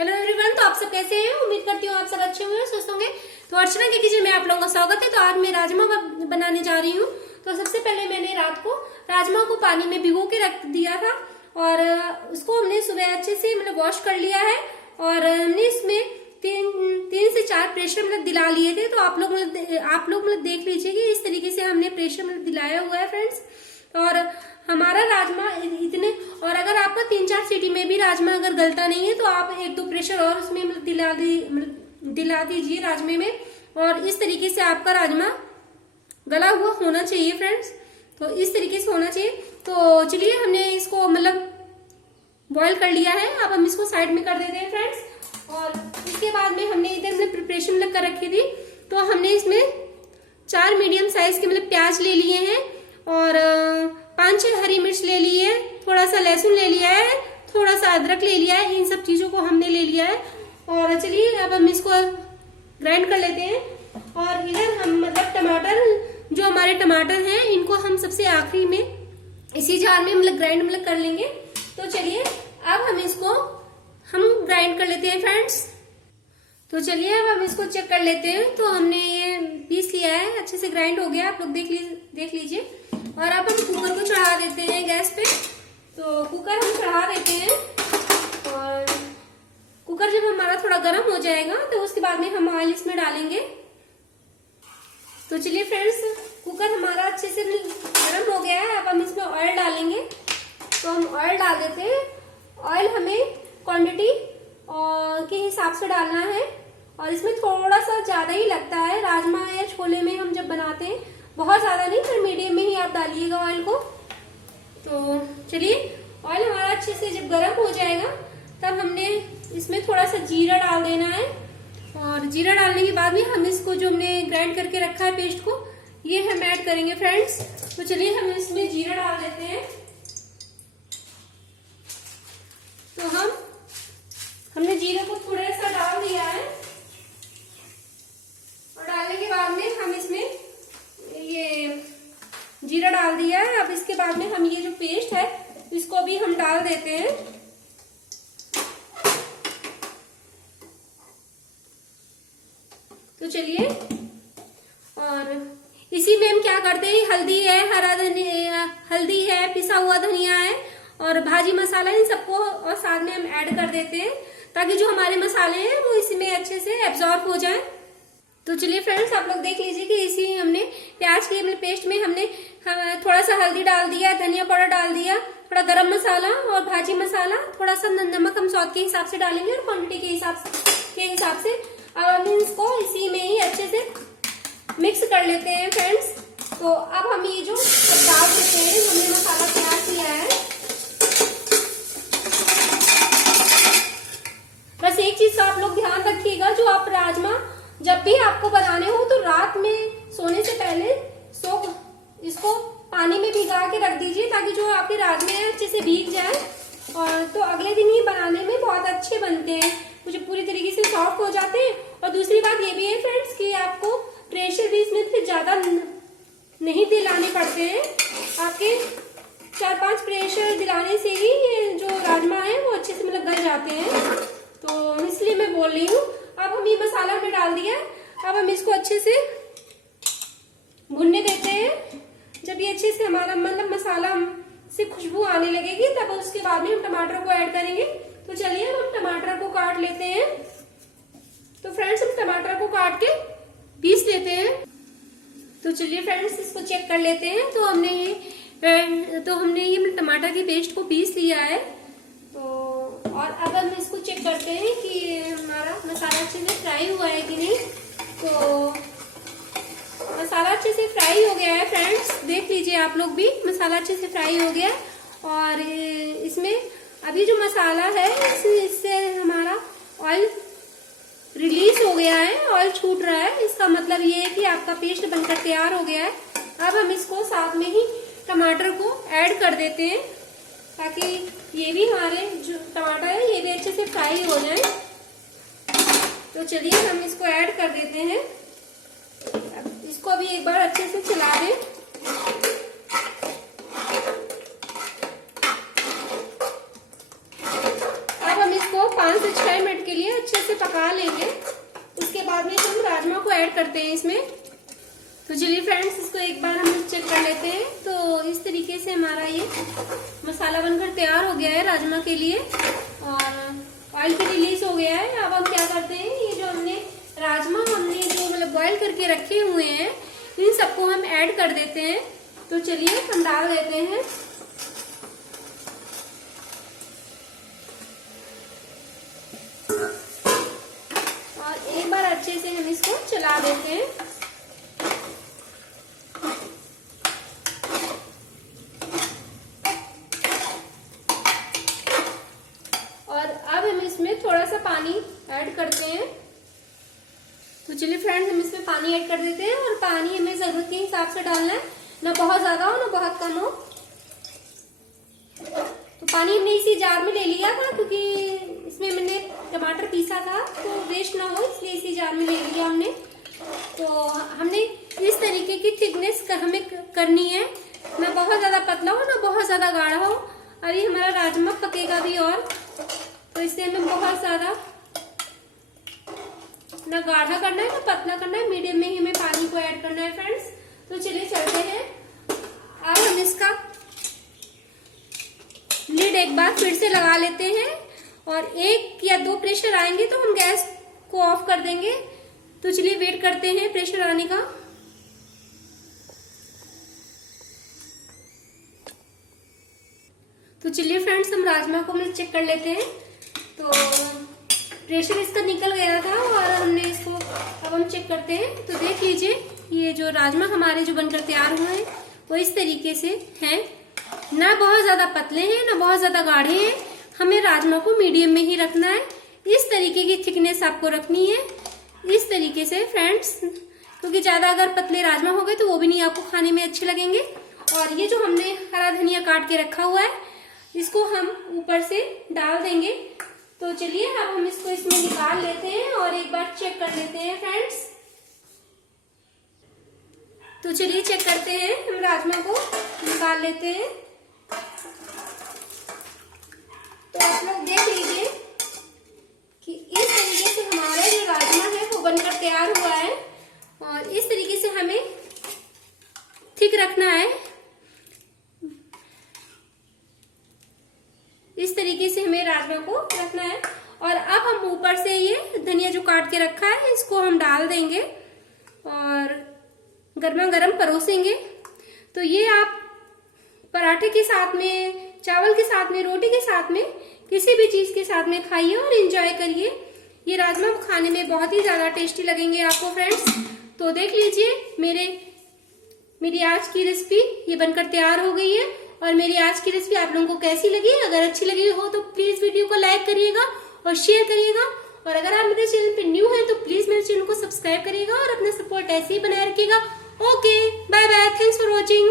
Hello everyone, तो आप सब कैसे हैं? उम्मीद करती हूँ आप सब अच्छे होंगे, स्वस्थ होंगे। तो अर्चना के किचन में आप लोगों का स्वागत है। तो आज मैं राजमा बनाने जा रही हूँ। तो सबसे पहले मैंने रात को राजमा को पानी में भिगो के रख दिया था और उसको हमने सुबह अच्छे से वॉश कर लिया है और हमने इसमें तीन से चार प्रेशर दिला लिए थे। तो आप लोग देख लीजिए कि इस तरीके से हमने प्रेशर दिलाया हुआ है फ्रेंड्स। और हमारा राजमा इतने, और अगर आपका 3-4 सीटी में भी राजमा अगर गलता नहीं है तो आप 1-2 प्रेशर और उसमें दिला दीजिए राजमे में। और इस तरीके से आपका राजमा गला हुआ होना चाहिए फ्रेंड्स। तो इस तरीके से होना चाहिए। तो चलिए, हमने इसको बॉईल कर लिया है। अब हम इसको साइड में कर देते हैं फ्रेंड्स। और इसके बाद में हमने इधर प्रिपरेशन कर रखी थी। तो हमने इसमें 4 मीडियम साइज के प्याज ले लिए हैं और 5-6 हरी मिर्च ले ली है, थोड़ा सा लहसुन ले लिया है, थोड़ा सा अदरक ले लिया है। इन सब चीजों को हमने ले लिया है। और चलिए अब हम इसको ग्राइंड कर लेते हैं। और इधर हम टमाटर, जो हमारे टमाटर हैं, इनको हम सबसे आखिरी में इसी जार में ग्राइंड कर लेंगे। तो चलिए अब हम इसको ग्राइंड कर लेते हैं फ्रेंड्स। तो चलिए अब हम इसको चेक कर लेते हैं। तो हमने ये पीस लिया है, अच्छे से ग्राइंड हो गया, आप लोग देख लीजिए। और अब हम कुकर को चढ़ा देते हैं गैस पे। तो कुकर हम चढ़ा देते हैं और कुकर जब हमारा थोड़ा गर्म हो जाएगा तो उसके बाद में हम ऑयल इसमें डालेंगे। तो चलिए फ्रेंड्स, कुकर हमारा अच्छे से गर्म हो गया है। अब हम इसमें ऑयल डालेंगे। तो हम ऑयल डाल देते हैं। ऑयल हमें क्वांटिटी के हिसाब से डालना है और इसमें थोड़ा सा ज्यादा ही लगता है। राजमा या छोले में हम जब बनाते हैं, बहुत ज्यादा नहीं, पर मीडियम में ही आप डालिएगा ऑयल को। तो चलिए, ऑयल हमारा अच्छे से जब गर्म हो जाएगा तब हमने इसमें थोड़ा सा जीरा डाल देना है। और जीरा डालने के बाद में हम इसको, जो हमने ग्राइंड करके रखा है पेस्ट को, ये हम ऐड करेंगे फ्रेंड्स। तो चलिए हम इसमें जीरा डाल देते हैं। तो हमने जीरे को थोड़ा सा डाल दिया है और डालने के बाद में हम इसमें ये जीरा डाल दिया है। अब इसके बाद में हम ये जो पेस्ट है इसको भी हम डाल देते हैं। तो चलिए, और इसी में हम क्या करते हैं, हल्दी है, हरा धनिया, हल्दी है, पिसा हुआ धनिया है और भाजी मसाला, इन सबको और साथ में हम ऐड कर देते हैं ताकि जो हमारे मसाले हैं वो इसमें अच्छे से एब्जॉर्ब हो जाए। तो चलिए फ्रेंड्स, आप लोग देख लीजिए कि इसी हमने प्याज के पेस्ट में हमने थोड़ा सा हल्दी डाल दिया, धनिया पाउडर डाल दिया, थोड़ा गरम मसाला और भाजी मसाला, थोड़ा सा नमक हम स्वाद के हिसाब से डालेंगे और क्वांटिटी के हिसाब से। अब हम इसको इसी में ही अच्छे से मिक्स कर लेते हैं फ्रेंड्स। तो अब हम ये जो डाल देते हैं, हमने मसाला तैयार किया है। बस एक चीज का आप लोग ध्यान रखिएगा, जो आप राजमा जब भी आपको बनाने हो तो रात में सोने से पहले इसको पानी में भिगा के रख दीजिए ताकि जो आपके राजमे हैं अच्छे से भीग जाए। और तो अगले दिन ही बनाने में बहुत अच्छे बनते हैं, मुझे पूरी तरीके से सॉफ्ट हो जाते हैं। और दूसरी बात ये भी है फ्रेंड्स कि आपको प्रेशर भी इसमें फिर ज्यादा नहीं दिलाने पड़ते हैं। आपके 4-5 प्रेशर दिलाने से ही ये जो राजमा है वो अच्छे से गल जाते हैं। तो इसलिए मैं बोल रही हूँ। अब हम ये मसाला हमने डाल दिया। अब हम इसको अच्छे से भुनने देते हैं। जब ये अच्छे से हमारा मसाला से खुशबू आने लगेगी तब उसके बाद में हम टमाटर को ऐड करेंगे। तो चलिए हम टमाटर को काट लेते हैं। तो फ्रेंड्स, हम टमाटर को काट के पीस लेते हैं। तो चलिए फ्रेंड्स, इसको चेक कर लेते हैं। तो हमने ये टमाटर की पेस्ट को पीस लिया है। तो और अब हम इसको चेक करते हैं कि हमारा मसाला अच्छे से फ्राई हुआ है कि नहीं। तो मसाला अच्छे से फ्राई हो गया है फ्रेंड्स, देख लीजिए आप लोग भी, मसाला अच्छे से फ्राई हो गया। और इसमें अभी जो मसाला है इससे हमारा ऑयल रिलीज हो गया है, ऑयल छूट रहा है। इसका मतलब ये है कि आपका पेस्ट बनकर तैयार हो गया है। अब हम इसको साथ में ही टमाटर को ऐड कर देते हैं ताकि ये भी, हमारे जो टमाटर है ये भी अच्छे से फ्राई हो जाए। तो चलिए हम इसको ऐड कर देते हैं। अब इसको भी एक बार अच्छे से चला दें। अब हम इसको 5 से 6 मिनट के अच्छे से पका लेंगे। उसके बाद में हम राजमा को ऐड करते हैं इसमें। तो चलिए फ्रेंड्स, इसको एक बार हम चेक कर लेते हैं। तो इस तरीके से हमारा ये मसाला बनकर तैयार हो गया है राजमा के लिए, और ऑयल भी रिलीज हो गया है। अब हम क्या करते हैं, ये जो हमने राजमा जो मतलब बॉईल करके रखे हुए हैं, इन सबको हम ऐड कर देते हैं। तो चलिए हम डाल देते हैं। और एक बार अच्छे से हम इसको चला देते हैं। और अब हम इसमें थोड़ा सा पानी ऐड करते हैं। तो चलिए फ्रेंड्स, हम इसमें पानी ऐड कर देते हैं, और पानी हमें जरूरत के हिसाब से डालना है, ना बहुत ज्यादा हो ना बहुत कम हो। तो पानी हमने इसी जार में ले लिया था, क्योंकि इसमें मैंने टमाटर पीसा था, तो वेस्ट ना हो इसलिए इसी जार में ले लिया हमने। तो हमने इस तरीके की थिकनेस हमें करनी है, ना बहुत ज्यादा पतला हो ना बहुत ज्यादा गाढ़ा हो। अभी हमारा राजमा पकेगा भी, और तो इसलिए हमें बहुत ज्यादा ना गाढ़ा करना है ना पतला करना है, मीडियम में ही हमें पानी को ऐड करना है फ्रेंड्स। तो चलिए चलते हैं। अब हम इसका लिड एक बार फिर से लगा लेते हैं, और 1 या 2 प्रेशर आएंगे तो हम गैस को ऑफ कर देंगे। तो चलिए वेट करते हैं प्रेशर आने का। तो चलिए फ्रेंड्स, हम राजमा को हम चेक कर लेते हैं। तो प्रेशर इसका निकल गया था, और हमने इसको अब हम चेक करते हैं। तो देख लीजिए, ये जो राजमा हमारे जो बनकर तैयार हुए हैं वो इस तरीके से हैं, ना बहुत ज्यादा पतले हैं ना बहुत ज्यादा गाढ़े हैं। हमें राजमा को मीडियम में ही रखना है, इस तरीके की थिकनेस आपको रखनी है, इस तरीके से फ्रेंड्स, क्योंकि ज्यादा अगर पतले राजमा हो गए तो वो भी नहीं आपको खाने में अच्छे लगेंगे। और ये जो हमने हरा धनिया काट के रखा हुआ है, इसको हम ऊपर से डाल देंगे। तो चलिए अब हम इसको इसमें निकाल लेते हैं और एक बार चेक कर लेते हैं फ्रेंड्स। तो चलिए चेक करते हैं, हम राजमा को निकाल लेते हैं। तो आप लोग देख लीजिए कि इस तरीके से हमारा जो राजमा है वो बनकर तैयार हुआ है, और इस तरीके से हमें थिक रखना है, इस तरीके से हमें राजमा को रखना है। और अब हम ऊपर से ये धनिया जो काट के रखा है इसको हम डाल देंगे और गर्मा गर्म परोसेंगे। तो ये आप पराठे के साथ में, चावल के साथ में, रोटी के साथ में, किसी भी चीज के साथ में खाइए और एंजॉय करिए। ये राजमा खाने में बहुत ही ज्यादा टेस्टी लगेंगे आपको फ्रेंड्स। तो देख लीजिए, मेरी आज की रेसिपी ये बनकर तैयार हो गई है। और मेरी आज की रेसिपी आप लोगों को कैसी लगी? अगर अच्छी लगी हो तो प्लीज वीडियो को लाइक करिएगा और शेयर करिएगा। और अगर आप मेरे चैनल पे न्यू हैं तो प्लीज मेरे चैनल को सब्सक्राइब करिएगा और अपना सपोर्ट ऐसे ही बनाए रखिएगा। Okay, bye bye, thanks for watching.